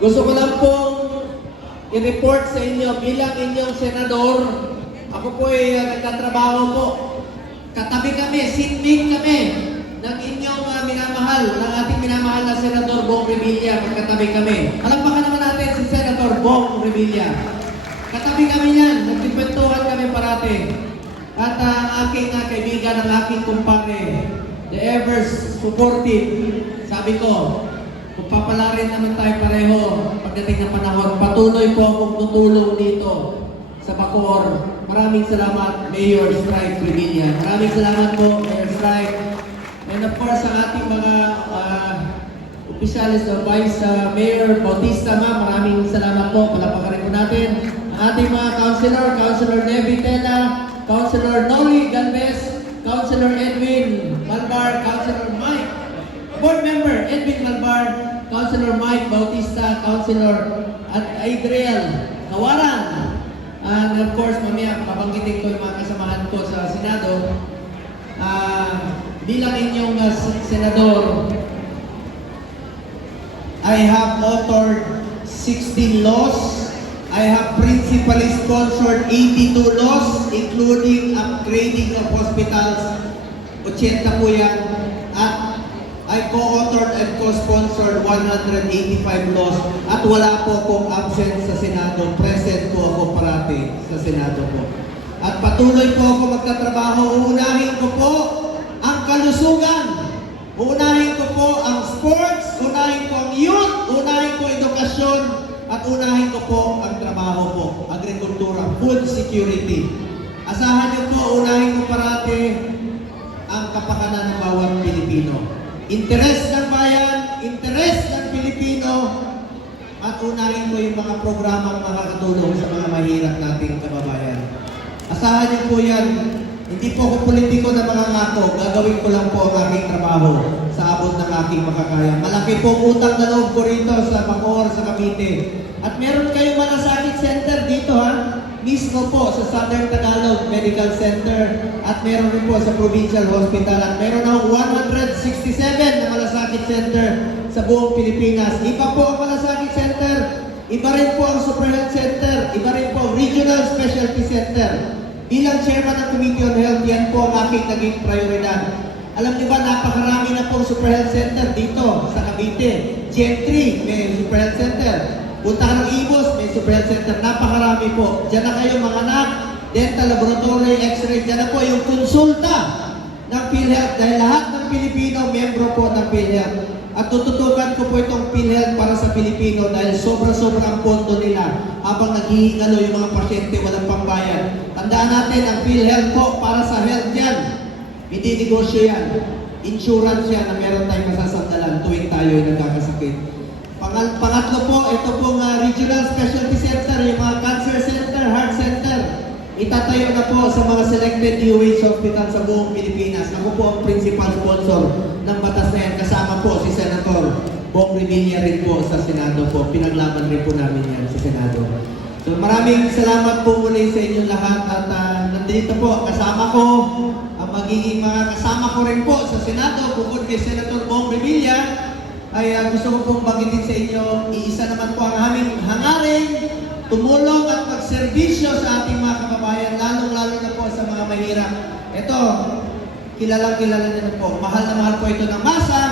Gusto ko lang pong i-report sa inyo bilang inyong senador. Ako po ay nagtatrabaho po. Katabi kami, sitmate kami ng inyong minamahal, ng ating minamahal na Senador Bong Revilla. Magkatabi kami. Palakpakan naman natin si Senator Bong Revilla. Katabi kami yan. Nagtipwentuhan kami parati. At ang aking kaibigan, ang aking kumpare, the ever supportive, sabi ko, kung papalarin naman tayo pareho pagdating ng panahon, patuloy po akong tutulong dito sa Bacoor. Maraming salamat, Mayor Strike Revilla. Maraming salamat po, Mayor Strike. And of course, ang ating mga opisyalis o Vice Mayor Bautista, maraming salamat po. Palapakan rin po natin. Ang ating mga Councilor Nevi Tela, Councilor Noli Galvez, Councilor Edwin Malbar, Councilor Mike, Board Member Edwin Malbar, Councilor Mike Bautista, Councilor Adriel Kawaran. And of course, mamaya babanggitin ko yung mga kasamahan ko sa Senado. Bilang inyong senador, I have authored 16 laws. I have principally sponsored 82 laws, including upgrading of hospitals. 80 po yan. At I co-authored and co-sponsored 185 laws. At wala po akong absent sa Senado. Present po ako parati sa Senado po. At patuloy po ako magtatrabaho. Uunahin ko po ang kalusugan. Uunahin ko po ang sports. Uunahin ko ang youth. Uunahin ko edukasyon. At unahin ko po ang trabaho po, agrikultura, food security. Asahan niyo po, unahin ko parati ang kapakanan ng bawat Pilipino. Interes ng bayan, interes ng Pilipino, at unahin ko yung mga programang makakatulong sa mga mahirap nating kababayan. Asahan niyo po yan. Hindi po ako politiko na mga ngako. Gagawin ko lang po ang aking trabaho sa abot ng aking makakaya. Malaki po utang na loob ko rito sa Bacoor, sa Cavite. At meron kayong malasakit center dito mismo po sa Southern Tagalog Medical Center. At meron rin po sa Provincial Hospital. At meron akong 167 na malasakit center sa buong Pilipinas. Iba po ang malasakit center. Iba rin po ang Super Health Center. Iba rin po ang Regional Specialty Center. Bilang chairman ng Committee on Health, yan po ang aking naging prioridad. Alam niyo ba, napakarami na pong Super Health Center dito sa Cavite. Gen 3, may Super Health Center. Punta ka ng Ibos, may Super Health Center. Napakarami po. Diyan na kayo mga anak, dental laboratory, x-ray. Diyan na po yung konsulta ng PhilHealth. Dahil lahat ng Pilipino, membro po ng PhilHealth. At tututukan ko po itong PhilHealth para sa Pilipino dahil sobra-sobra ang pondo nila habang naghihingalo yung mga pasyente walang pambayad. Tandaan natin, ang PhilHealth po para sa health yan. Hindi negosyo yan. Insurance yan na meron tayong masasandalan tuwing tayo ay nagkakasakit. Pangatlo po, ito pong Regional Specialty Center, yung mga Cancer Center, Heart Center. Itatayo na po sa mga selected UH hospital sa buong Pilipinas. Ako po ang principal sponsor ng batas na yan. Kasama po si Senator Bong Revilla rin po sa Senado po. Pinaglaban rin po namin yan sa Senado. So maraming salamat po muli sa inyong lahat. At nandito po kasama ko, ang magiging mga kasama ko rin po sa Senado. Bukod kay Senator Bong Revilla, ay gusto ko pong banggitin sa inyo, iisa naman po ang aming hangarin, tumulong at magserbisyo sa ating mga kababayan, lalong-lalo na po sa mga mahirap. Ito, kilalang-kilala niyo na po. Mahal na mahal po ito ng masa,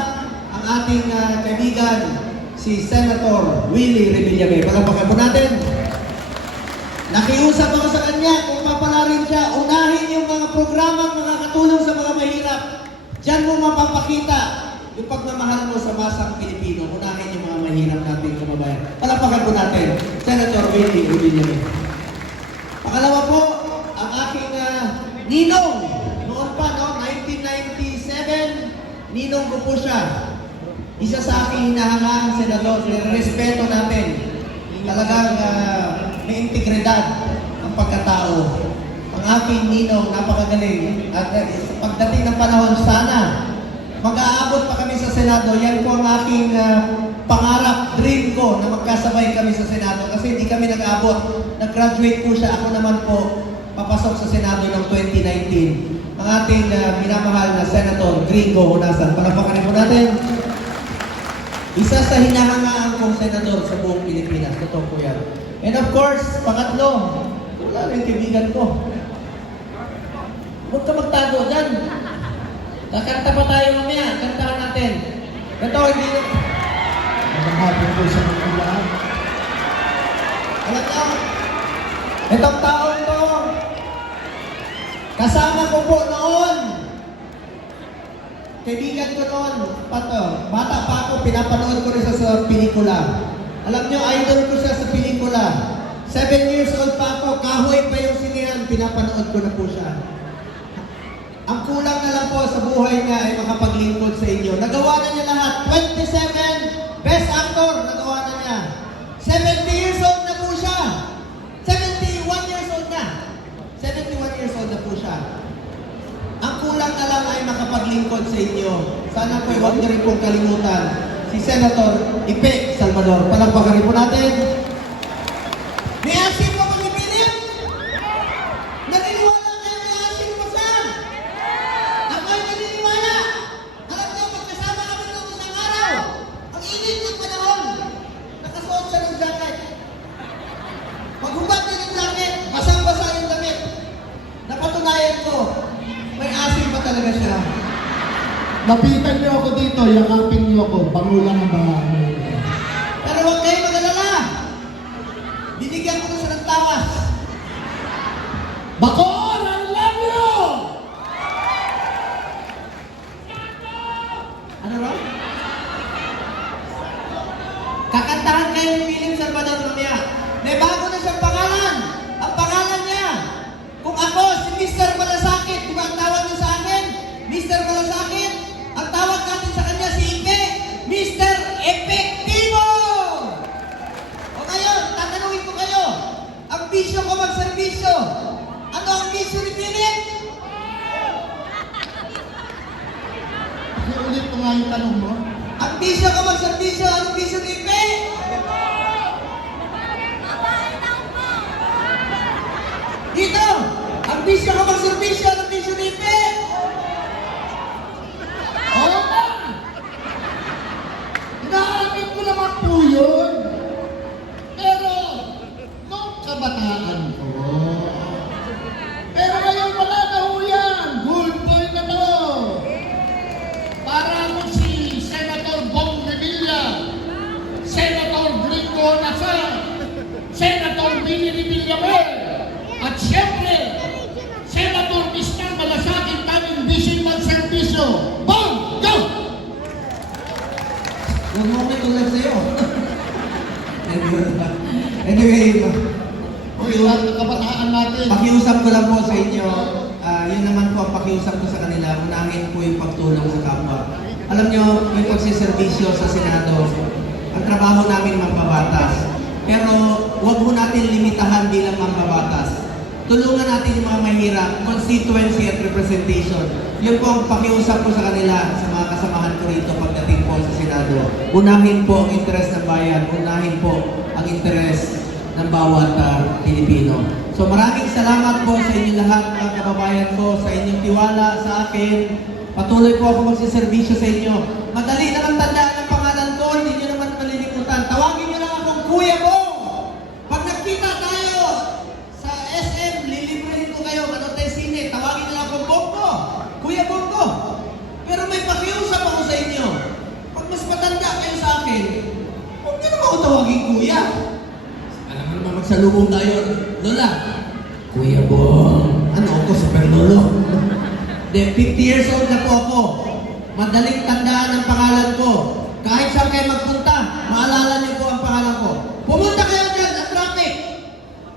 ang ating kaibigan, si Senator Willie Revilla. Palapakan po natin. Nakiusap ako sa kanya, kung papalarin siya, unahin yung mga programang makakatulong sa mga mahirap. Diyan mo mapapakita yung pagmamahal mo sa masang Pilipino. Unahin yung mga mahirap nating kababayan. Palapakan po natin, Senator Willie Revilla. Pangalawa po, ang aking ninong. Noon pa, no? 1997, ninong ko po siya. Isa sa aking hinahangang senador, respeto natin. Talagang may integridad ang pagkatao. Ang aking ninong, napakagaling. At pagdating ng panahon, sana mag-aabot pa kami sa Senado. Yan po ang aking pangarap, dream ko na magkasabay kami sa Senado. Kasi hindi kami nag-aabot. Nag-graduate po siya. Ako naman po, papasok sa Senado noong 2019. Ang ating minamahal na Senator Gringo Honasan. Palapakan po natin. Isa sa hinahangaan kong senador sa buong Pilipinas. Totoo po yan. And of course, pangatlo, wala rin kaibigan ko. Huwag ka magtago dyan. Kakanta pa tayo mamaya. Kantahan natin. Ito, hindi na... Magandang po sa mga lahat. Alam niyo, itong taong to, kasama ko po noon. Kaibigan ko noon, bata pa ako, pinapanood ko rin siya sa pelikula. Alam niyo, idol ko siya sa pelikula. 7 years old pa ako, kahoy pa yung sinihan, pinapanood ko na po siya. Ang kulang na lang po sa buhay niya ay makapaglingkod sa inyo. Nagawa na niya lahat. 27 Best Actor, nagawa na niya. 70 years old na po siya. 71 years old na. 71 years old na po siya. Ang kulang na lang ay makapaglingkod sa inyo. Sana po huwag niyo rin pong kalimutan si Senator Ipe Salvador. Palagpagarin po natin. May asin po kami Philip? Naniniwala kayo may asin po saan? Ako'y naniniwala. Alam niyo, magkasama kami noong isang araw. Ang init ng panahon. Nakasuot siya ng jacket. Paghubad niya ng jacket, basang-basa yung damit. Napatunayan ko, may asin pa talaga siya. Lapitan niyo ako dito, yakapin niyo ako, pangulang ang bahay. Pero huwag kayo mag-alala. Binigyan ko na siya ng tawas. Bacoor, I love you! Ano ba? Kakantahan kayo ng Philip Salvador mamaya. May bago na siyang pangalan. Ang pangalan niya. Kung ako, si Mr. Malasakit, di ba ang tawag niyo sa akin? Mr. Malasakit. Ang tawag natin sa kanya si Ipe, Mr. Epektibo! O ngayon, tatanungin ko kayo. Ang bisyo ko magserbisyo. Ano ang bisyo ni Philip? Ulit ko nga yung tanong mo. Ang bisyo ko magserbisyo. Anong bisyo ni Ipe? Dito! Ang bisyo ko magserbisyo. Anong bisyo ni Ipe? Oo na! Inaamin ko naman po yun. Pero, nung kabataan ko, pero ngayon wala na ho yan. Good boy na to. Para mo si Senator Bong Revilla, Senator Brinco Nasar, Senator Billy Villanueva, at siyempre, Senator Mr. Malasakit taming bising magserbisyo. Bong! Go! Huwag mo may tulad sa'yo. Anyway, Uy, lahat ng kabataan natin. pakiusap ko lang po sa inyo. Yun naman po ang pakiusap ko sa kanila. Unahin po yung pagtulong sa kapwa. Alam nyo, yung pagsiservisyo sa Senado, ang trabaho namin mambabatas. Pero huwag mo natin limitahan bilang mambabatas. Tulungan natin yung mga mahirap, constituency at representation. Yun po ang pakiusap ko sa kanila, sa mga kasamahan ko rito pagdating po sa Senado. Unahin po ang interes ng bayan, unahin po ang interes ng bawat Pilipino. So maraming salamat po sa inyo lahat, mga kababayan ko, sa inyong tiwala sa akin. Patuloy po ako magsiservisyo sa inyo. Madali lang ang tandaan ng pangalan ko, hindi nyo naman malilimutan. Tawagin nyo lang akong Kuya Bong. Pag nagkita tayo sa SM, lilibrihin ko kayo, manood tayo sine, tawagin nyo lang akong Bongo. Kuya Bongo. Pero may pakiusap ako sa inyo. Pag mas matanda kayo sa akin, huwag nyo naman ako tawagin Kuya. Alam mo naman magsalubong tayo, Lola. Kuya Bong. Ano ako, super lolo? De, 50 years old na po ako. Madaling tandaan ang pangalan ko. Kahit saan kayo magpunta, maalala niyo po ang pangalan ko. Pumunta kayo dyan sa traffic.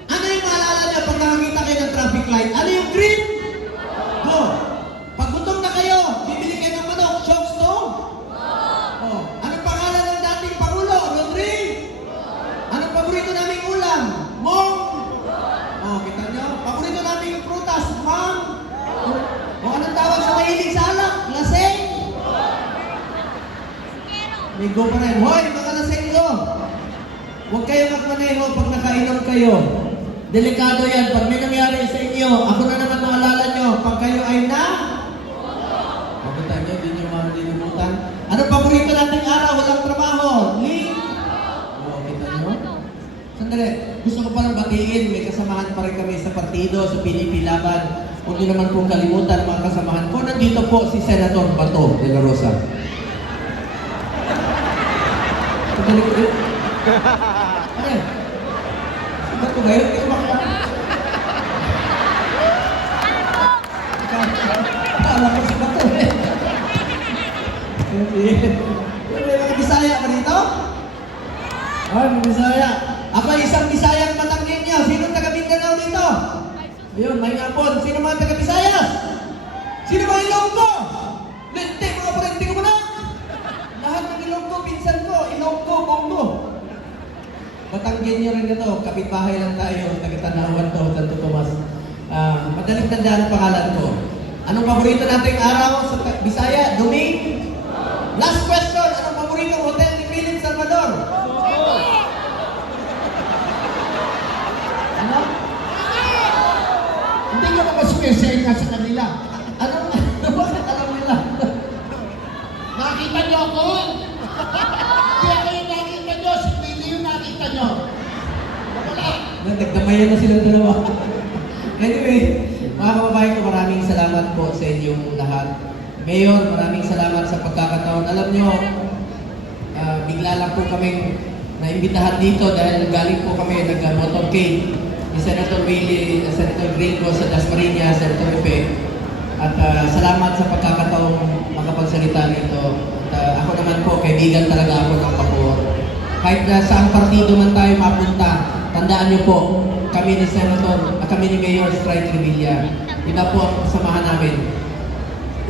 Ano yung maalala niyo pag nakakita kayo ng traffic light? Ano yung green? Go. Pag gutom na kayo, bibili kayo ng manok, chop stone? Oh. Anong pangalan ng dating Pangulo? Rodri? Anong paborito naming ulam? Mong? Oh, kita niyo? Paborito naming prutas? Mang? O anong tawag sa mahilig sa alak? Laseng? May go pa rin. Hoy, mga lasenggo! Huwag kayo magmaneho pag nakainom kayo. Delikado yan. Pag may nangyari sa inyo, ako na naman maalala nyo, pag kayo ay na... Pagkita nyo, hindi nyo malilimutan. Ano Ano paborito nating araw? Walang trabaho. Kita nyo? Sandali. Gusto ko palang batiin. May kasamahan pa rin kami sa partido, sa PDP Laban. Huwag niyo naman pong kalimutan mga kasamahan ko. Nandito po si Senator Bato de la Rosa. Sandali ko yun. Ano? Bato ngayon? Kaya baka... Akala ko si Bato eh. May mga Bisaya ka dito? Ay, mga Bisaya. Ako ay isang Bisayang Matanggenyo. Sino taga Mindanao dito? Ayun, may ngapon. Sino mga taga Bisayas? Sino mga Ilonggo? Lente, mga parente ko muna. Lahat ng Ilonggo, pinsan ko. Ilonggo, Bongo. Matanggenyo rin ito. Kapitbahay lang tayo. Taga-Tanawan to, Santo Tomas. Madaling tandaan ang pangalan ko. Anong paborito nating araw sa Bisaya? Duming? Last question. Anong paboritong hotel ni Philip Salvador? Ano? Hindi ka ba sumisenya sa kanila? Bakit alam nila? Nakita niyo ako? Kaya kayo nakita niyo, si Willie yung nakita niyo. Wala. Nagdamayan na silang dalawa. Anyway, mga kababayan ko, maraming salamat po sa inyong lahat. Mayor, maraming salamat sa pagkakataon. Alam nyo, bigla lang po kaming naimbitahan dito dahil galing po kami nag-motorcade ni Senator Willie, Senator Gringo sa Dasmariñas, Senator Pepe. At salamat sa pagkakataong makapagsalita nito. At ako naman po, kaibigan talaga ako ng Bacoor. Kahit na saang partido man tayo mapunta, tandaan niyo po, kami ni Senator, kami ni Mayor Strike Revilla, iba po ang samahan namin.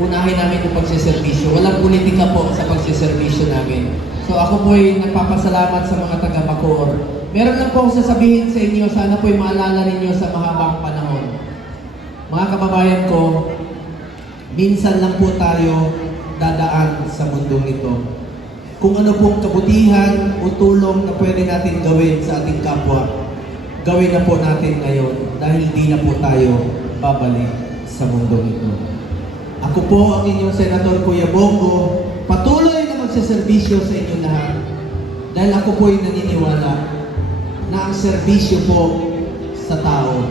Unahin namin yung pagsiservisyo. Walang politika po sa pagsiservisyo namin. So ako po ay nagpapasalamat sa mga taga-Bacoor. Meron lang po akong sasabihin sa inyo, sana po ay maalala ninyo sa mahabang panahon. Mga kababayan ko, minsan lang po tayo dadaan sa mundong ito. Kung ano pong kabutihan o tulong na pwede natin gawin sa ating kapwa, gawin na po natin ngayon dahil di na po tayo babalik sa mundong ito. Ako po ang inyong Senator Kuya Bongo, patuloy na magsaservisyo sa inyong lahat dahil ako po ay naniniwala na ang serbisyo po sa tao,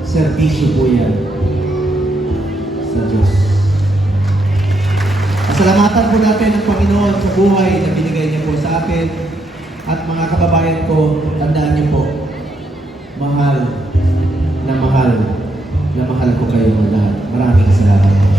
serbisyo po yan sa Diyos. Pasalamatan po natin ang Panginoon sa buhay na binigay niya po sa atin at mga kababayan ko, tandaan niyo po, mahal na mahal ko kayo lahat. Maraming salamat.